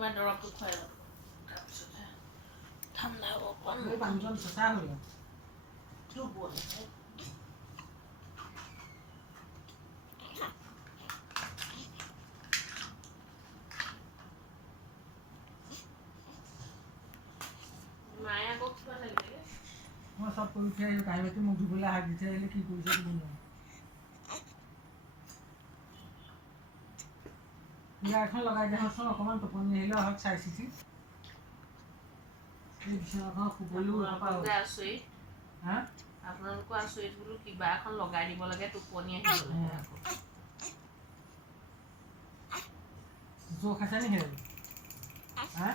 এবাৰ দৰৱটো খুৱাই লওঁ তাৰপিছতহে ঠাণ্ডা হ'ব এই মানুহজন চেঁচা হৈ গ'ল মায়ে আকৌ কিবা লাগিলে মই চব কৰি থৈ আহিলোঁ কাঁহী বাতি মোক ধুবলৈ হাত দি থৈ আহিলে কি কৰিছে দিব নোৱাৰো বিয়া এখন লগাই দিয়াচোন অকণমান টোপনি আহিলে হওক চাই চিতি এই বিচনাখন শুবলৈও আপোনালোকে আচৰিত হা আপোনালোকৰ আচৰিত বোলো কিবা এখন লগাই দিব লাগে টোপনি আহিব লাগে আকৌ জোৰ খাইছে নি সেই হা